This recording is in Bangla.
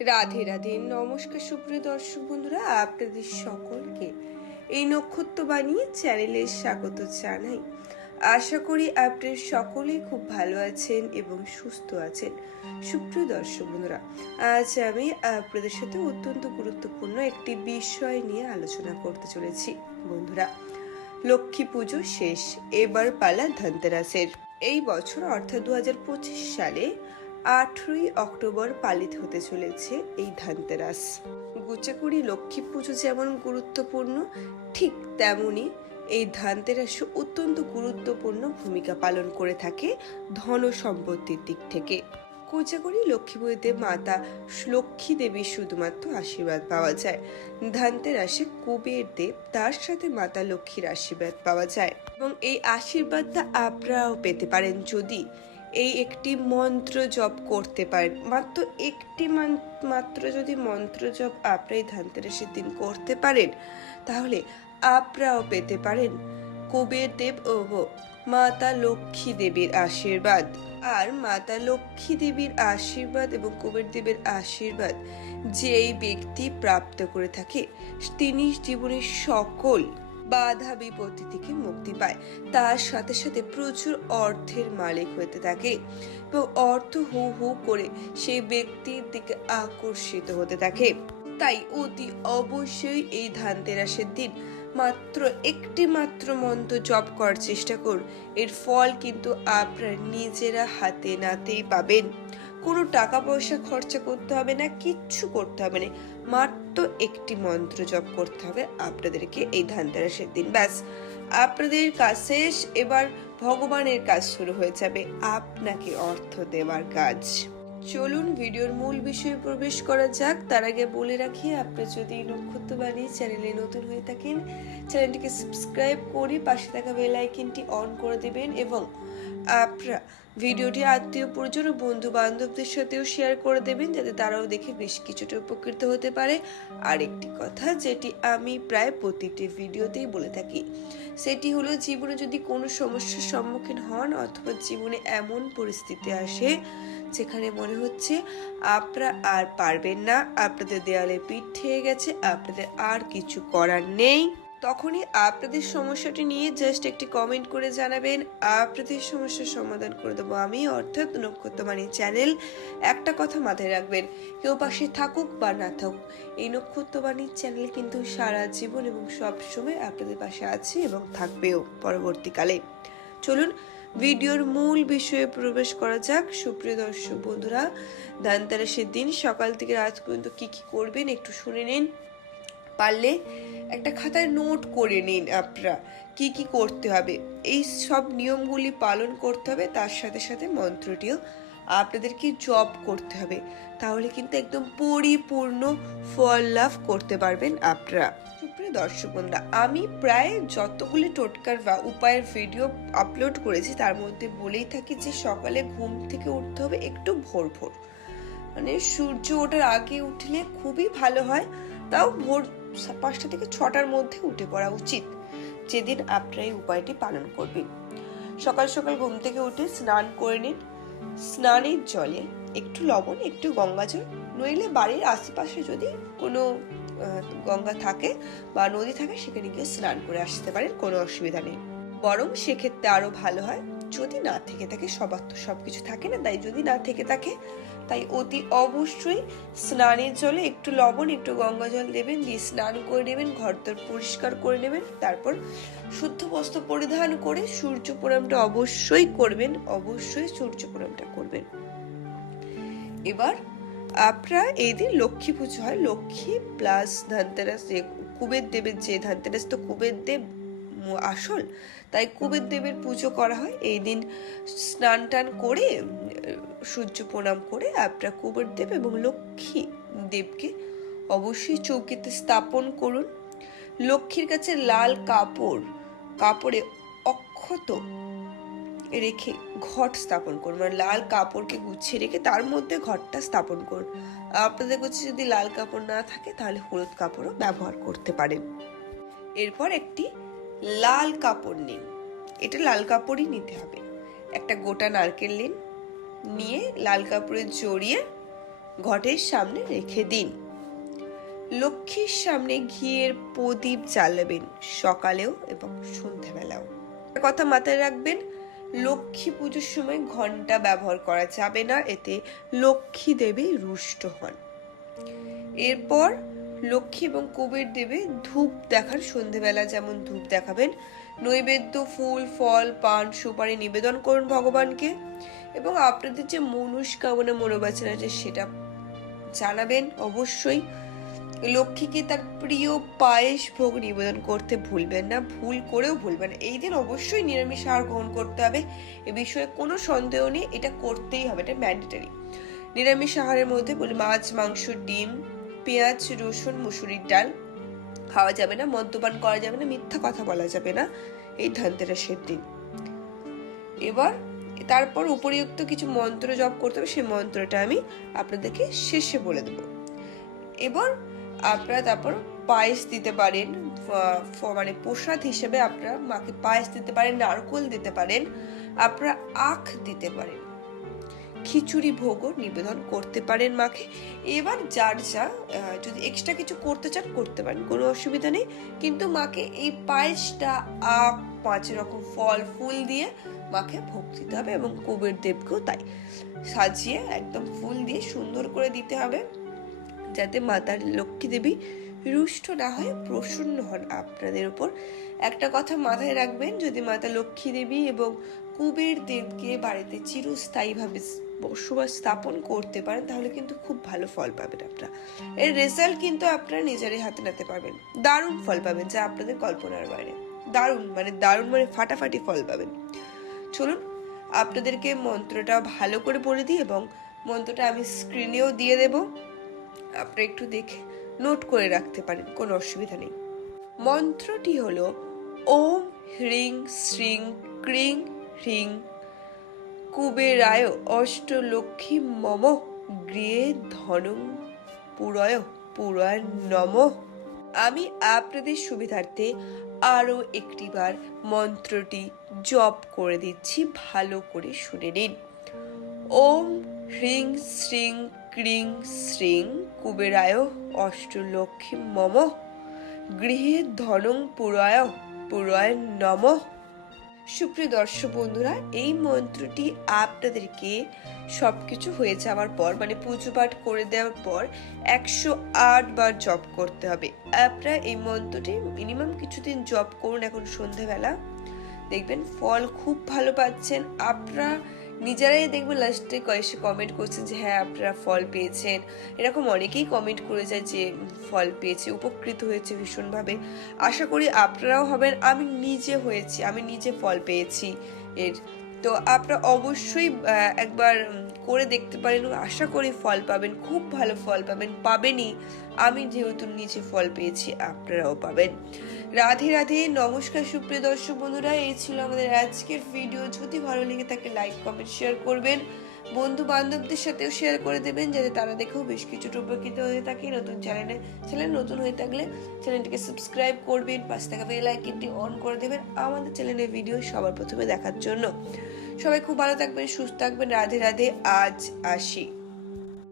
রাধে রাধে। নমস্কার সুপ্রিয় দর্শক বন্ধুরা, আপনাদের সকলকে এই নক্ষত্র বানিয়ে চ্যানেলে স্বাগত জানাই। আশা করি আপনার সকলেই খুব ভালো আছেন এবং সুস্থ আছেন। সুপ্রিয় দর্শক বন্ধুরা, আজ আমি আপনাদের সাথে অত্যন্ত গুরুত্বপূর্ণ একটি বিষয় নিয়ে আলোচনা করতে চলেছি। বন্ধুরা, লক্ষ্মী পুজো শেষ, এবার পালা ধনতেরাসের। এই বছর অর্থাৎ দু হাজার পঁচিশ সালে আঠেরোই অক্টোবর পালিত হতে চলেছে এই ধানতেরাস। গুচাকুড়ি লক্ষ্মী পুজো যেমন গুরুত্বপূর্ণ, ঠিক তেমনি এই ধনতেরাসও অত্যন্ত গুরুত্বপূর্ণ ভূমিকা পালন করে থাকে ধন সম্পত্তির দিক থেকে। কোচাগরি লক্ষ্মী পুজোতে মাতা লক্ষ্মী দেবীর শুধুমাত্র আশীর্বাদ পাওয়া যায়। ধনতেরাসে কুবের দেব তার সাথে মাতা লক্ষ্মীর আশীর্বাদ পাওয়া যায় এবং এই আশীর্বাদটা আপনারাও পেতে পারেন যদি এই একটি মন্ত্র জপ করতে পারেন। মাত্র একটি মাত্র যদি মন্ত্র জপ আপনারা এই ধনতেরাসের দিন করতে পারেন, তাহলে আপনারাও পেতে পারেন কুবের দেব ও মাতা লক্ষ্মী দেবীর আশীর্বাদ। আর মাতা লক্ষ্মী দেবীর আশীর্বাদ এবং কুবের দেবের আশীর্বাদ যেই ব্যক্তি প্রাপ্ত করে থাকে, তিনি জীবনের সকল বাধা বিপত্তি থেকে মুক্তি পায়। তার সাথে সাথে প্রচুর অর্থের মালিক হতে থাকে এবং অর্থ হু হু করে সেই ব্যক্তির দিকে আকর্ষিত হতে থাকে। তাই অতি অবশ্যই এই ধানতেরাসের দিন মাত্র একটি মাত্র মন্ত্র জপ করার চেষ্টা করুন। এর ফল কিন্তু আপনারা নিজেরা হাতে নাতেই পাবেন। কোনো টাকা পয়সা খরচা করতে হবে না, কিচ্ছু করতে হবে না। মাত্র একটি মন্ত্র জপ করতে হবে, আপনাদেরকে এই ধানতেরাসের দিন। ব্যাস, আপনাদের কাছে এবার ভগবানের কাজ শুরু হয়ে যাবে, আপনাকে অর্থ দেওয়ার কাজ। চলুন, ভিডিওর মূল বিষয়ে প্রবেশ করা যাক। তার আগে বলে রাখি, আপনি যদি নক্ষত্রবাণী চ্যানেলে নতুন হয়ে থাকেন, চ্যানেলটিকে সাবস্ক্রাইব করে পাশে থাকা বেল আইকনটি অন করে দেবেন এবং আপনারা ভিডিওটি আত্মীয় পরিজন ও বন্ধু বান্ধবদের সাথেও শেয়ার করে দেবেন, যাতে তারাও দেখে বেশ কিছুটা উপকৃত হতে পারে। আর একটি কথা যেটি আমি প্রায় প্রতিটি ভিডিওতেই বলে থাকি, সেটি হলো জীবনে যদি কোনো সমস্যার সম্মুখীন হন অথবা জীবনে এমন পরিস্থিতি আসে যেখানে মনে হচ্ছে আপনারা আর পারবেন না, আপনাদের দেয়ালে পিঠ ঠেয়ে গেছে, আপনাদের আর কিছু করার নেই। তখনই আপনাদের সমস্যাটি নিয়ে জাস্ট একটি কমেন্ট করে জানাবেন। আপনাদের সমস্যার সমাধান করে দেবো আমি, অর্থাৎ নক্ষত্রবাণী চ্যানেল একটা কথা মাথায় রাখবেন, কেউ পাশে থাকুক বা না থাকুক, এই নক্ষত্রবাণীর চ্যানেল কিন্তু সারা জীবন এবং সব সময় আপনাদের পাশে আছে এবং থাকবেও পরবর্তীকালে। চলুন, ভিডিওর মূল বিষয়ে প্রবেশ করা যাক। সুপ্রিয় দর্শক বন্ধুরা, ধানতেরাসের দিন সকাল থেকে রাত পর্যন্ত কি কি করবেন একটু শুনে নিন। পারলে একটা খাতায় নোট করে নিন আপনারা, কি কি করতে হবে। এই সব নিয়মগুলি পালন করতে হবে, তার সাথে সাথে মন্ত্রটিও আপনাদেরকে জব করতে হবে। তাহলে কিন্তু একদম পরিপূর্ণ ফল লাভ করতে পারবেন আপনারা। সুপ্রিয় দর্শক বন্ধুরা, আমি প্রায় যতগুলি টোটকার বা উপায়ের ভিডিও আপলোড করেছি, তার মধ্যে বলেই থাকি যে সকালে ঘুম থেকে উঠতে হবে একটু ভোর ভোর। মানে সূর্য ওঠার আগে উঠলে খুবই ভালো হয়, তাও ভোর পাঁচটা থেকে ছটার মধ্যে উঠে পড়া উচিত। যেদিন আপনারা এই উপায়টি পালন করবেন। সকাল সকাল ঘুম থেকে উঠে স্নান করে নিন। স্নানের জলে একটু লবণ, একটু গঙ্গা জল, নইলে বাড়ির আশেপাশে যদি কোনো গঙ্গা থাকে বা নদী থাকে, সেখানে গিয়ে স্নান করে আসতে পারেন, কোনো অসুবিধা নেই। বরং সেক্ষেত্রে আরও ভালো হয় যদি না থেকে থাকে, সবার তো সব কিছু থাকে না, তাই যদি না থেকে থাকে, তাই অতি অবশ্যই স্নানের জলে একটু লবণ, একটু গঙ্গা জল দেবেন, দিয়ে স্নান করে নেবেন, ঘরদর পরিষ্কার করে নেবেন, তারপর শুদ্ধ বস্ত্র পরিধান করে সূর্য প্রণামটা অবশ্যই করবেন, অবশ্যই সূর্য প্রণামটা করবেন। এবার আপনারা এই দিন লক্ষ্মী পুজো হয়, লক্ষ্মী প্লাস ধনতেরাস, যে কুবের দেবের যে ধনতেরাস, তো কুবের দেব আসল তাই কুবের দেবের পুজো করা হয়। এই দিন স্নান টান করে সূর্য প্রণাম করে আপনারা কুবের দেব এবং লক্ষ্মী দেবকে অবশ্যই চৌকিতে স্থাপন করুন। লক্ষ্মীর কাছে লাল কাপড়, কাপড়ে অক্ষত রেখে ঘট স্থাপন করুন। মানে লাল কাপড়কে গুছিয়ে রেখে তার মধ্যে ঘরটা স্থাপন করুন। আপনাদের কাছে যদি লাল কাপড় না থাকে, তাহলে হলুদ কাপড়ও ব্যবহার করতে পারেন। এরপর একটি লাল কাপড় নিন। এটা লাল কাপড়ই নিতে হবে। একটা গোটা নারকেল নিন নিয়ে লাল কাপড়ে জড়িয়ে ঘটের সামনে রেখে দিন। লক্ষ্মীর সামনে ঘিয়ের প্রদীপ জ্বালাবেন সকালেও এবং সন্ধ্যাবেলাও। কথা মাথায় রাখবেন, লক্ষ্মী পুজোর সময় ঘণ্টা ব্যবহার করা যাবে না, এতে লক্ষ্মী দেবী রুষ্ট হন। এরপর লক্ষ্মী এবং কুবের দেবে ধূপ দেখান সন্ধেবেলা, যেমন ধূপ দেখাবেন। নৈবেদ্য, ফুল, ফল, পান, সুপারি নিবেদন করুন ভগবানকে। এবং আপনাদের যে মনস্কামনা মনোবাচনা আছে, সেটা জানাবেন অবশ্যই। লক্ষ্মীকে তার প্রিয় পায়েস ভোগ নিবেদন করতে ভুলবেন না, ভুল করেও ভুলবেন এই দিন অবশ্যই নিরামিষ আহার গ্রহণ করতে হবে। এ বিষয়ে কোনো সন্দেহ নেই, এটা করতেই হবে, এটা ম্যান্ডেটারি নিরামিষ আহারের মধ্যে বলি মাছ, মাংস, ডিম পেঁয়াজ, রসুন, মুসুরির ডাল খাওয়া যাবে না, মদ্যপান করা যাবে না, মিথ্যা কথা বলা যাবে না। এই ধনতেরাসের দিন। এবার তারপর উপরিউক্ত কিছু মন্ত্র জপ করতে হবে, সেই মন্ত্রটা আমি আপনাদেরকে শেষে বলে দেব। এবার আপনারা তারপর পায়েস দিতে পারেন মানে প্রসাদ হিসেবে আপনারা মাকে পায়েস দিতে পারেন, নারকোল দিতে পারেন, আপনারা আখ দিতে পারেন। খিচুড়ি ভোগও নিবেদন করতে পারেন মাকে। এবার যার যা যদি এক্সট্রা কিছু করতে চান, করতে পারেন, কোনো অসুবিধা নেই। কিন্তু মাকে এই পায়েসটা, আখ, পাঁচ রকম ফল, ফুল দিয়ে মাকে ভোগ দিতে হবে এবং কুবের দেবকেও তাই সাজিয়ে একদম ফুল দিয়ে সুন্দর করে দিতে হবে যাতে মাতার লক্ষ্মী দেবী রুষ্ট না হয়ে প্রসন্ন হন আপনাদের উপর একটা কথা মাথায় রাখবেন, যদি মাতা লক্ষ্মী দেবী এবং কুবের দেবকে বাড়িতে চিরস্থায়ীভাবে বসবাস স্থাপন করতে পারেন, তাহলে কিন্তু খুব ভালো ফল পাবেন আপনারা। এর রেজাল্ট কিন্তু আপনারা নিজেরই হাতে নাতে পাবেন। দারুণ ফল পাবেন, যা আপনাদের কল্পনার বাইরে। দারুণ মানে দারুণ মানে ফাটাফাটি ফল পাবেন। চলুন, আপনাদেরকে মন্ত্রটা ভালো করে বলে দিই এবং মন্ত্রটা আমি স্ক্রিনেও দিয়ে দেব। আপনারা একটু দেখে নোট করে রাখতে পারেন, কোনো অসুবিধা নেই। মন্ত্রটি হলো, ওম হ্রিং শ্রিং ক্রিং হ্রিং কুবেরায় অষ্টলক্ষ্মী মম, গৃহে ধনং পুরয় পুরয় নম। আমি আপনাদের সুবিধার্থে আরও একটিবার মন্ত্রটি জপ করে দিচ্ছি, ভালো করে শুনে নিন। ওম হ্রিং শ্রিং ক্রিং শ্রিং কুবেরায় অষ্টলক্ষ্মী মম, গৃহে ধনং পুরায় পুরায় নম। সুপ্রিয় দর্শক বন্ধুরা, এই মন্ত্রটি আপনাদেরকে সবকিছু হয়ে যাওয়ার পর মানে পুজো পাঠ করে দেওয়ার পর একশো আট বার জপ করতে হবে। আপনারা এই মন্ত্রটি মিনিমাম কিছুদিন জপ করুন এখন সন্ধ্যাবেলা। দেখবেন ফল খুব ভালো পাচ্ছেন। আপনারা নিজেরাই দেখবে লাস্টে কয়েকশো কমেন্ট করছেন যে হ্যাঁ আপনারা ফল পেয়েছেন। এরকম অনেকেই কমেন্ট করে যায় যে, ফল পেয়েছে, উপকৃত হয়েছে ভীষণভাবে। আশা করি আপনারাও হবেন, আমি নিজে হয়েছি, আমি নিজে ফল পেয়েছি। এর তো আপনারা অবশ্যই একবার করে দেখতে পারেন আশা করি ফল পাবেন, খুব ভালো ফল পাবেন, পাবেনই। আমি যেহেতু নিচে ফল পেয়েছি, আপনারাও পাবেন। রাধে রাধে, নমস্কার সুপ্রিয় দর্শক বন্ধুরা, এই ছিল আমাদের আজকের ভিডিও যদি ভালো লেগে থাকে লাইক কমেন্ট শেয়ার করবেন। বন্ধু বান্ধবদের সাথেও শেয়ার করে দেবেন যাতে তারা দেখেও বেশ কিছুটা উপকৃত হয়ে থাকে নতুন চ্যানেলে চ্যানেল নতুন হয়ে থাকলে চ্যানেলটিকে সাবস্ক্রাইব করবেন, পাশে থাকা বেল আইকনটি অন করে দেবেন আমাদের চ্যানেলের ভিডিও সবার প্রথমে দেখার জন্য। সবাই খুব ভালো থাকবেন, সুস্থ থাকবেন, রাধে রাধে, আজ আসি।